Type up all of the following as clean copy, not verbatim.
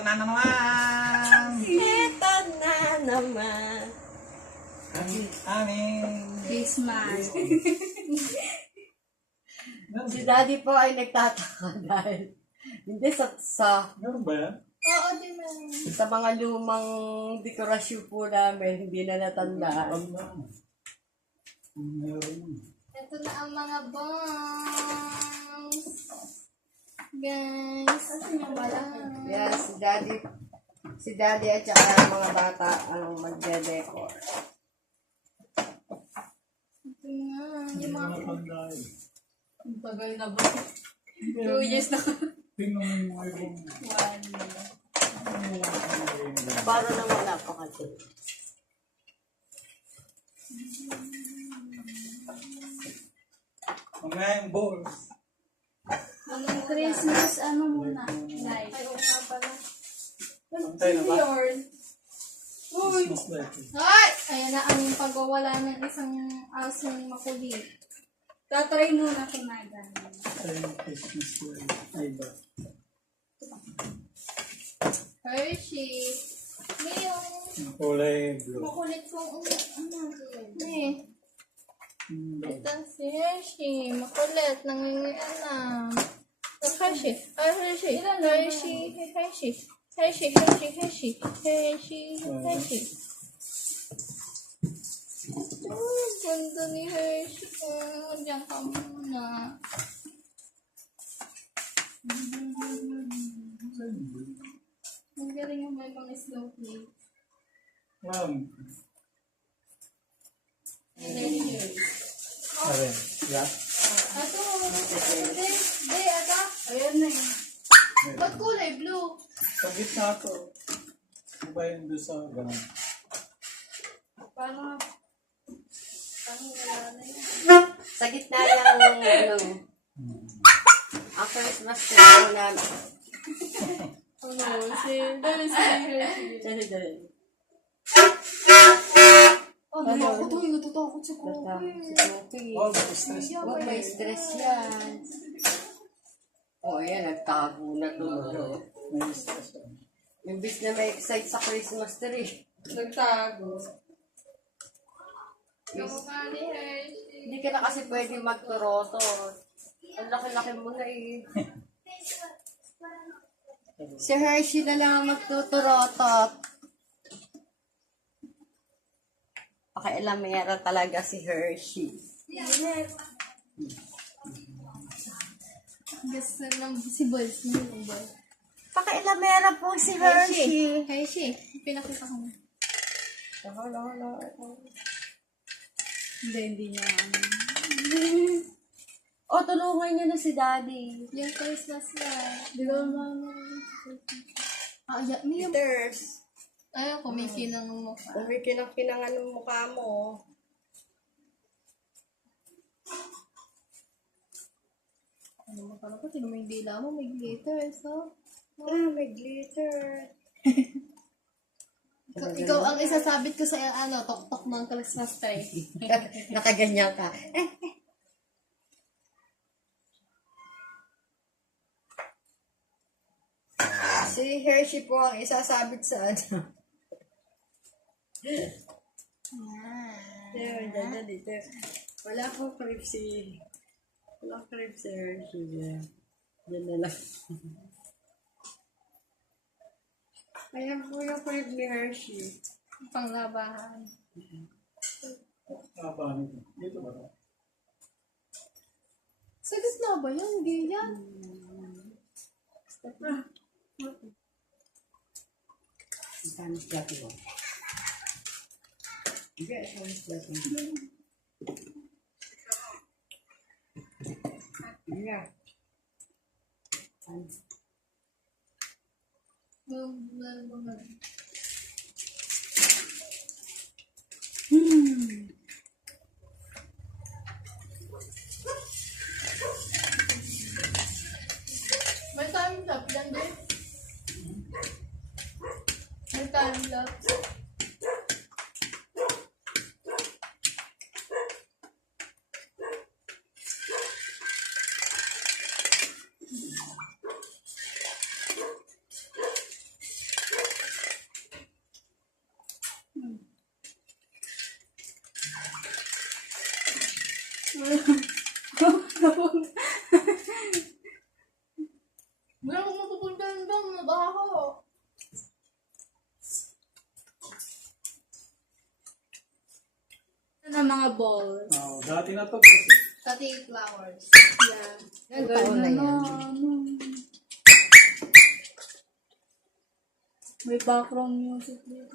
Ito na naman! Ito na naman. Amin! Christmas. Si Daddy po ay nagtataka dahil hindi sa Meron ba yan? Oo, di ba? sa mga lumang dekorasyon po namin, hindi na natandaan. Ano? Meron. Ito na ang mga bombs. Guys, asan yung wala? Yan, si Daddy at saka mga bata ang magde-decor. Ito nga, yung mga... Natandaan. Ang tagal na ba? 2 years na. Tingnan mo yung 1 Para naman napakali. mga yung balls. Anong Christmas, ano muna? Light. Ay, oo nga pala. Pantay na ba? Yun. Uy! Christmas light. Ay! Ayan na ang pagwawala ng isang asong makulit. Tatry muna kumagan. Ayun, Christmas light. Ay ba? Hershey. Ngayon, Yung kulay blue. makulit kong eh. Hmm, Ito si Hershey. Makulit. Nangingialam. Hershey. Ay, Hershey. Hershey. Hershey. Hershey. Hershey. Hershey. Hershey. Hershey. Ay, ganda ni Hershey. Oh, diyan ka muna. Ang galing yung may mga slow play. Wow. And then here. Ayan. Yeah? Ato, hindi, ata. Ayan na yun. Ba't kulay blue? Sa gitna to. Ano ba yung doon sa ganun? Parang wala na yun. Sa gitna yung blue. Ang Christmas tree po namin. Ano, dahil si Hershey. Dali. Oh, natatakot sa Basta, kuko. si Poppy. Oh, stress. Huwag may stress yan. O, ayan, nagtago na to. May stress. Imbis na may excite sa Christmas tree. Nagtago. Kamukha ni Hershey. Hindi ka na kasi pwede magturoto. Ang laki-laki mo na eh. Si Hershey na lang ang magtuturotot. Pakailamera talaga si Hershey. Gusto lang si Balls. Pakailamera po si Hershey. Hershey. Pinakita ko na. Hindi niya ano. O, tulungan niyo na si Daddy. Yung Christmas na. Di ba mama? Yeah, may yung... Peters. Ayaw, kumikinang mo. Umikinang-kinangan ng mukha mo. Ano mo pala ko? Tingnan mo yung dila mo. May glitters, oh. May glitter. Ikaw ang isasabit ko sa tok-tok ng Christmas tree. Nakaganyan ka. Si Hershey po ang isasabit sa ano. Dito. Wala akong crib si... Wala akong crib si Hershey. Yan na lang. Ayan po yung crib ni Hershey. Panglabahan. Ah, paano ito? Dito ba ito? Sa gitna ba yan? Hindi yan. Ang plato mo. Hindi, ang plato mo. Hindi. May time lapse lang din. May time lapse. Wala akong mapupunta doon, mabaho. Na mga balls. Oh, dati na to kasi. Pati flowers. Yeah. Ilang taon na yan? May background music dito.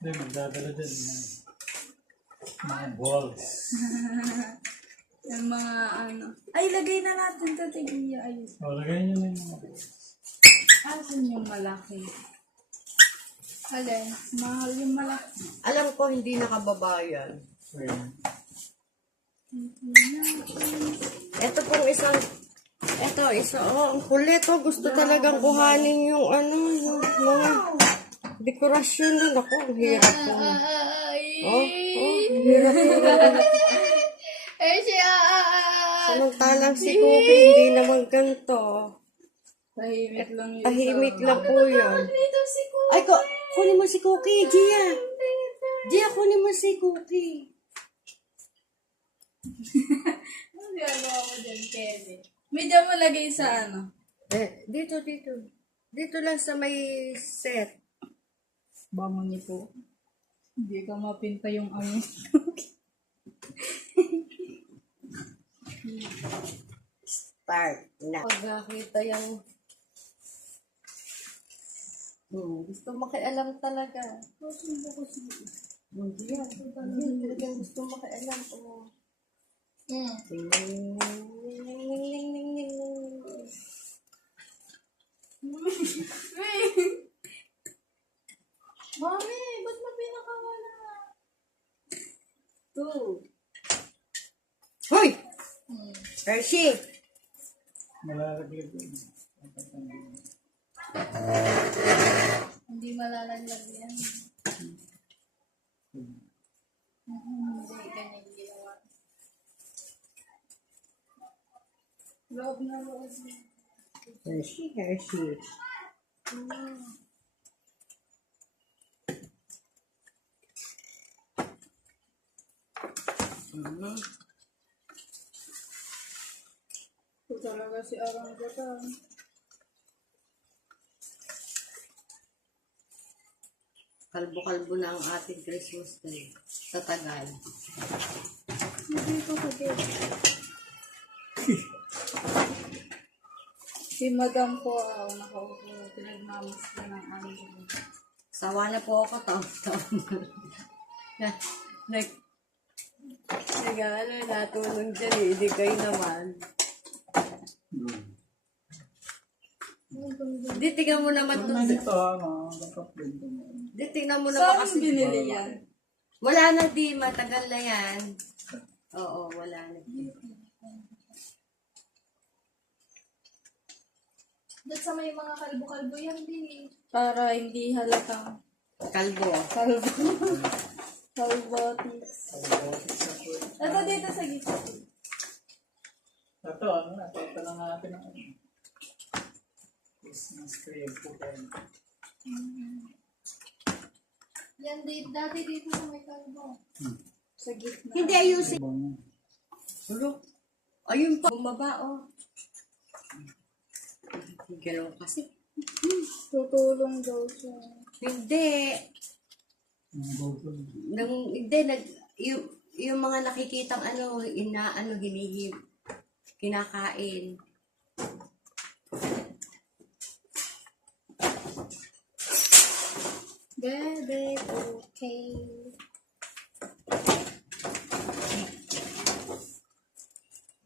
Hindi, magdadala din ng mga balls. Yung mga ano. Ay, lagay na natin ito. Tignan ayos. O, lagay nyo na yung mga balls. Asan yung malaki? Alin? Mahal yung malaki. Alam ko hindi nakababayan. Ayan. Ito pong isa, ang kulit, gusto talagang kuhanin yung yung mga dekorasyon doon. Ako, ang hirap po. Ang hirap po. Ay, siya! Samantalang si Cookie, hindi naman ganito. Tahimik lang yun. Tahimik lang po yun. Dito si Kuya. Ay, kunin mo si Cookie, Gia. Gia, kunin mo si Cookie. Ano ginagawa mo dyan, Kevin? May dyan mo lagay sa ano? Dito. Dito lang sa may set. Bango niyo po. Hindi ka mapinta yung ano. Start na. Pag nakita yung gusto makialam talaga. Hindi yan. Hindi talagang gusto makialam. Mami, ba't mo pinakawala? Hoy! Hershey! Malalaglag yun. Hindi malalaglag yan. Hindi, ganyan ginawa. Loob na loob. Hershey. Ito talaga si Arang Gatan. Kalbo-kalbo na ang ating Christmas tree. Tatagal. Hindi ko kagad. Si Madam po, nakaupo. Pinagmamas ka ng ano. Sawa na po ako, taon-taon. Nag-ano, natulong dyan eh. Hindi kayo naman. Di, tingnan mo naman Ano to. nito Di, tingnan mo naman Saan kasi. binili yan? Wala na, di. Matagal na yan. Oo, wala na. Doon sa may mga kalbo-kalbo yan din eh. Para hindi halatang Kalbo. kalbo. Kalbotics. Ito dito sa gitna. Ito, ito lang natin ang Christmas tree po kayo. Yan dati dito sa may kalbo. Sa gitna. Hindi, ayusin. Ayun pa. Bumaba, Ganun kasi. Tutulong daw siya. Hindi. Yung mga nakikitang kinakain. Bebe, okay.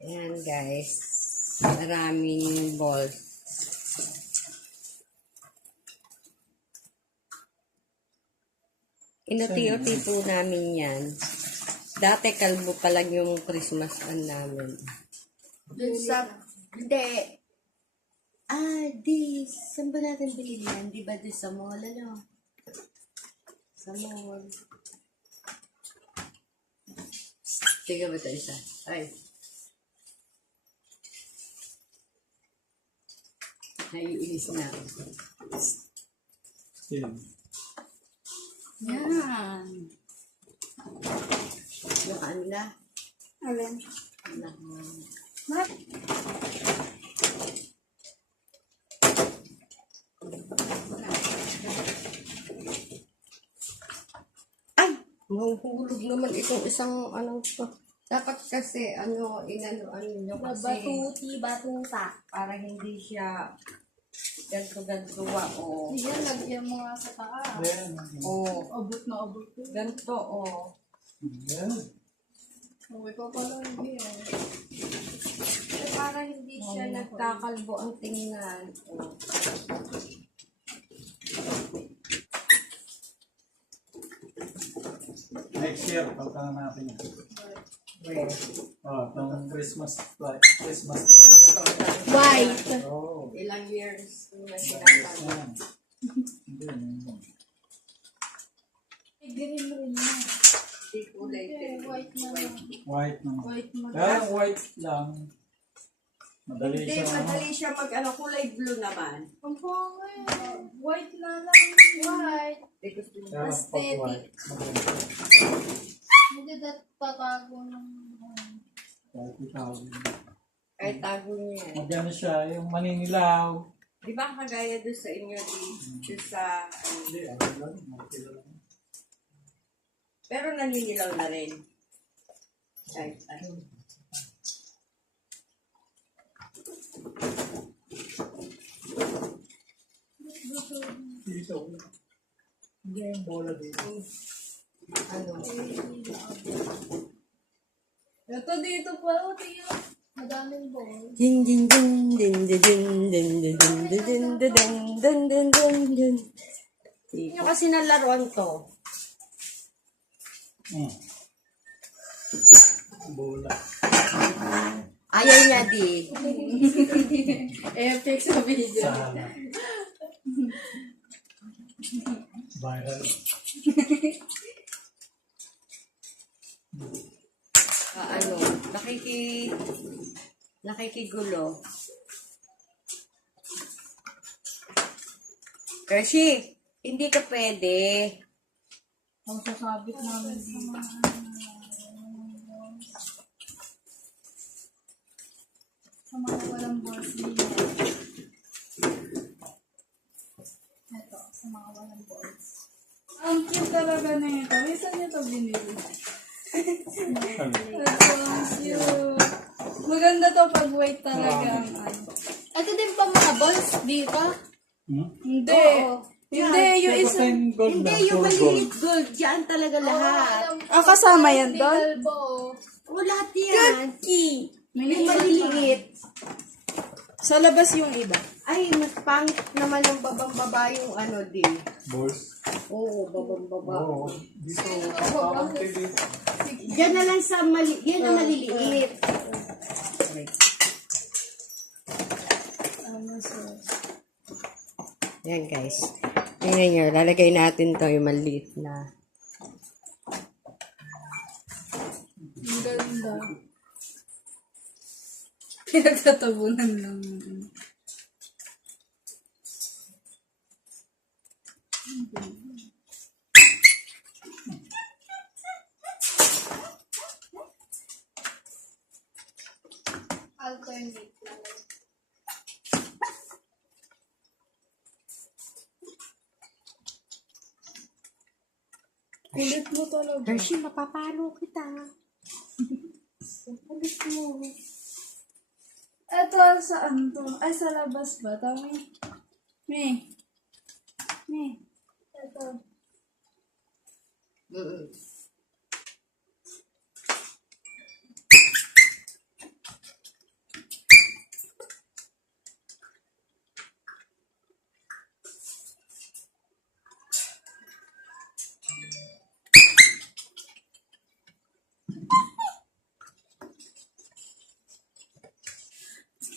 Ayan guys. Maraming balls. Inuti-uti po namin yan. Dati kalbo pa lang yung Christmas namin. Dun sa... Hindi. Saan ba natin bilhin yan? Di ba sa mall, Sa mall. Sige ba ito isa? Ay. Naiinis na. Yan. Yan. Yung kanila. Alin? Anak mo. Mat. Ay! Mahuhulog naman itong isang ano to. Dapat kasi ano nyo kasi Batuti, batuta. para hindi siya ganto-gantuwa o Yan, lagyan mo nga sa taas. Ayan. Abot na abot. ganto o. Ayan. Uy, ko pala hindi eh. Para hindi siya nagkakalbo ang tingnan. O. Next year, pagka natin yan. Well, Itong Christmas tree. White. Oh. ilang years na Ayan. sinasama. Hindi, hindi. Green rin na. Hindi kulay din. White na lang. White naman. White na Kaya yung white lang. Madali Hindi, siya. madali siya kulay blue naman. Ang pangit. White na lang. White. Hindi gusto niya. Kaya pag white. maganda. Hindi dat tatago ng... Kahit ikaw. Kahit tago niya. Maganda siya, yung maninilaw. Di ba kagaya doon sa inyo dito sa... Hindi, okay lang. Okay lang. Pero naninilaw na rin. Kahit Dito. Hindi yung bola dito. ano. Ito dito pa. O, tiyo. Madaming ball. Din din din din din din din din din din din din din din din. Hindi kasi nalaruan to. Bola. Ayaw niya di. Epic sa video. Sana. Viral. Ano, nakikigulo. Hershey, hindi ka pwede. Ang sasabit namin dito. Sa mga walang balls din. Ito, sa mga walang balls. Ang cute talaga na ito. Saan nyo ito binili? Ito, ang cute. Maganda to pag white talaga ang ano. Ito din pa mga balls, di ba? Hindi. Hindi, yung Ito isa. yung gold Hindi, na, yung pure maliit gold. gold. Yan talaga lahat. kasama yan doon? O, lahat yan. May Yung maliliit. Sa labas yung iba. Ay, mas pangit naman ang babang-baba yung ano din. Balls. Oo, babang-baba. Oo. Dito. Parang dito. Diyan na lang sa yan ang maliliit. Yan guys. Tingnan nyo, lalagay natin to yung maliit na. Ang ganda. Pinagtatabunan lang. Alternate lang. Kulit mo talaga. Hershey, mapapalo kita. Kulit mo. Ito, saan to? Ay, sa labas ba? Tama. May. Ito.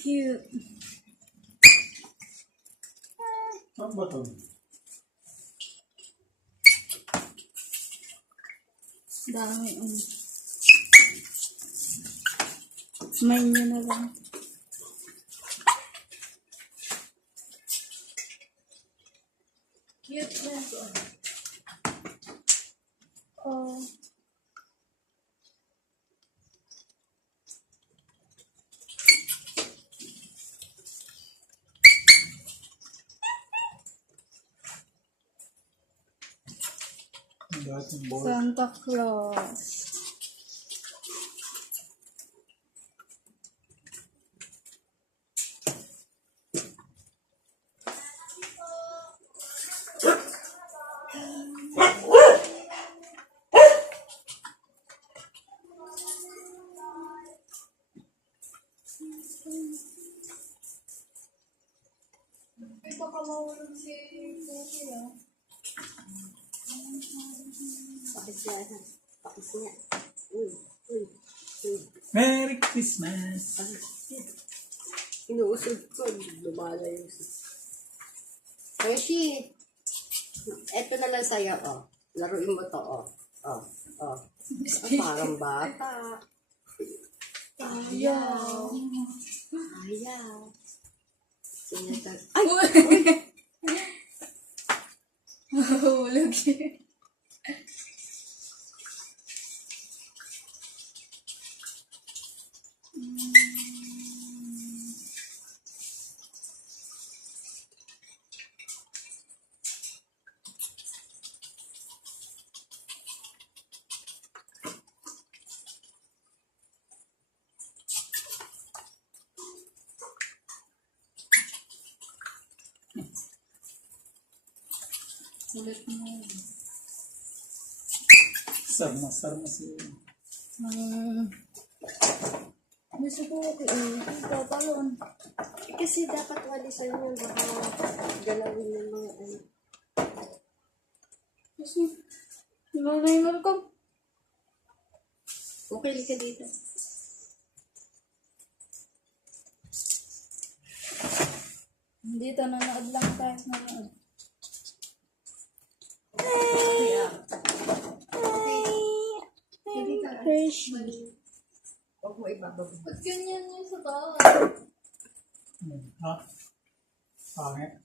Cute. Ano ba ito? Dami. May nyo na lang. Cute na. Lahat ng board. Santa Claus. Ito ka mahulog si Kuya. Pakisya. Uy. Merry Christmas! Inuusog ko. Lumalayo si... Hershey! Eto na lang sa'yo, oh. Laruin mo to, oh. Oh. Parang bata. Ayaw. Sinatag... Ay! Mahulog siya. Ulit mo. Sarma siya. May subuki eh. Tatalon. Kasi dapat walisan mo. Baka galawin yung mga ano. Kasi, hingal ka. Okay ka dito. Dito, nanood lang tayo. Nanood. Fresh. Huwag mo ibababa. Ba't ganyan yung sa taas? Ha? Pangit.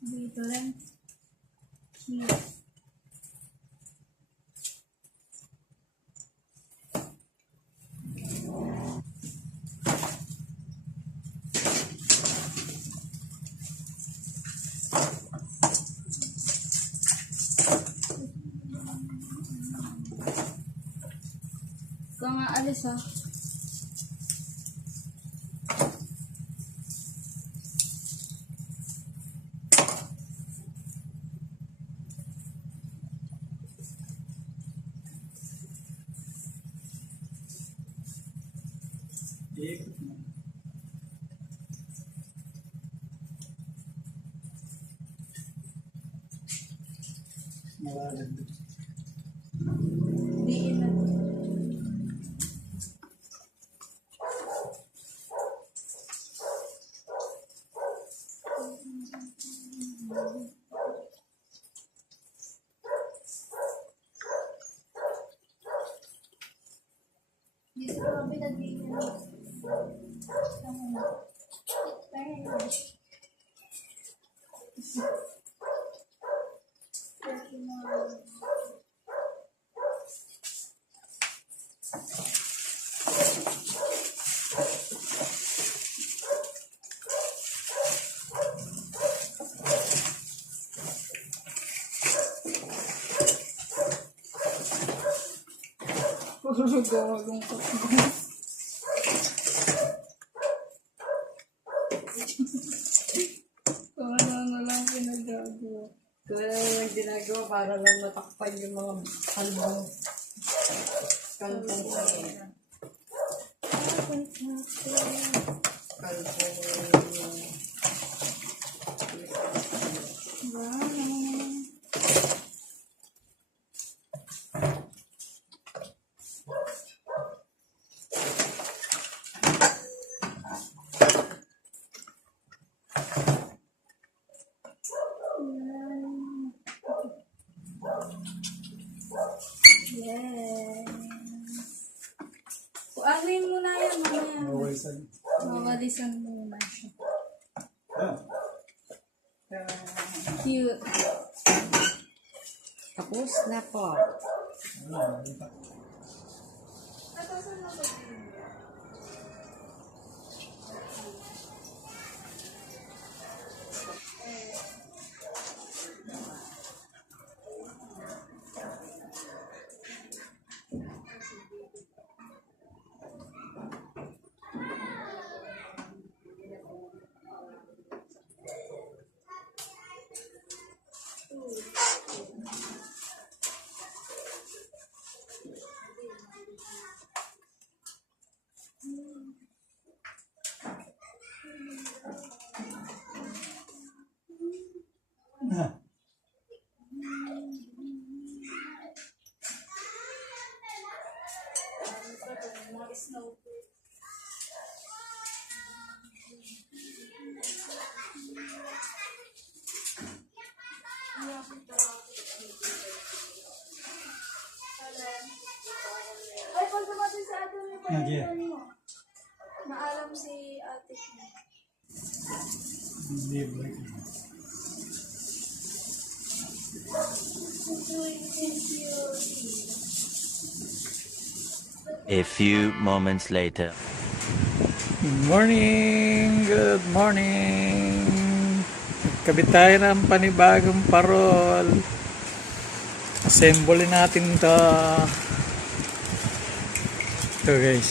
Dito rin. Ikaw nga alis ha. Ikot mo. Malalagdag. Diin na. Dito kami nagdiin na. Gawagong ano lang pinagagawa. Kaya yung ginagawa para lang matakpan yung mga kalbong kalbong Yes. Kuanin mo na yan mamaya. Mawalisan. Mawalisan muna siya. Ah. Cute. Tapos na po. Wala. Ah. Ay, pag dumating si ate, may Okay. palitan mo. Naalam si ate. Libre. A few moments later. Good morning! Good morning! Nagkabit tayo ng panibagong parol. Assemble natin to. Ito guys.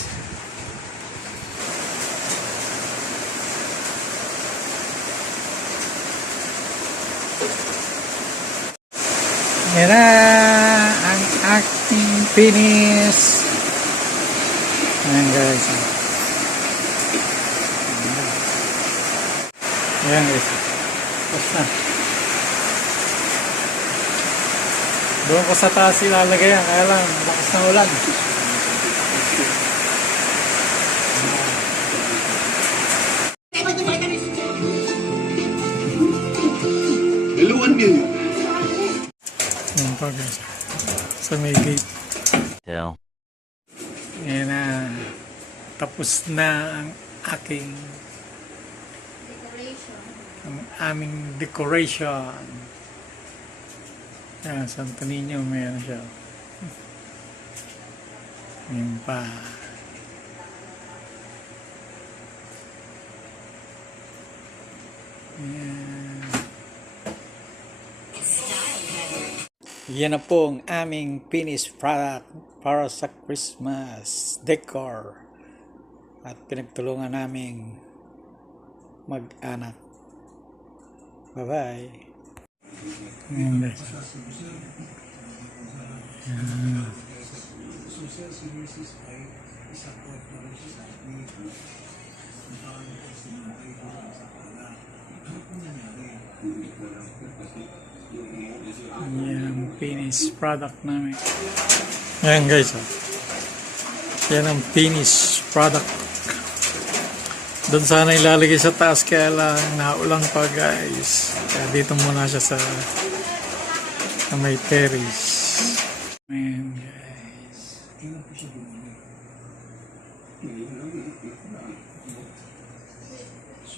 Yan na ang aking finish. Ayan guys. Ayan guys. Tapos na. Doon ko sa taas ilalagay yan. Kaya lang, lakas ng ulan. Hello, 1 million. Ayan pa guys. Sa may gate. Till. Ayan na. Tapos na ang aking ang aming decoration. Ayan, Santo Niño, mayroon siya. Ayan pa. Ayan. Yan na po ang aming finished product para sa Christmas decor. At pinagtulungan naming mag-anak. Bye-bye. Ayan guys. Ayan. Yan ang finished product namin. Ayan guys. Oh. Yan ang finished product. Doon sana ilalagay sa taas kaya lang naulan pa guys. Kaya dito muna siya sa may terrace.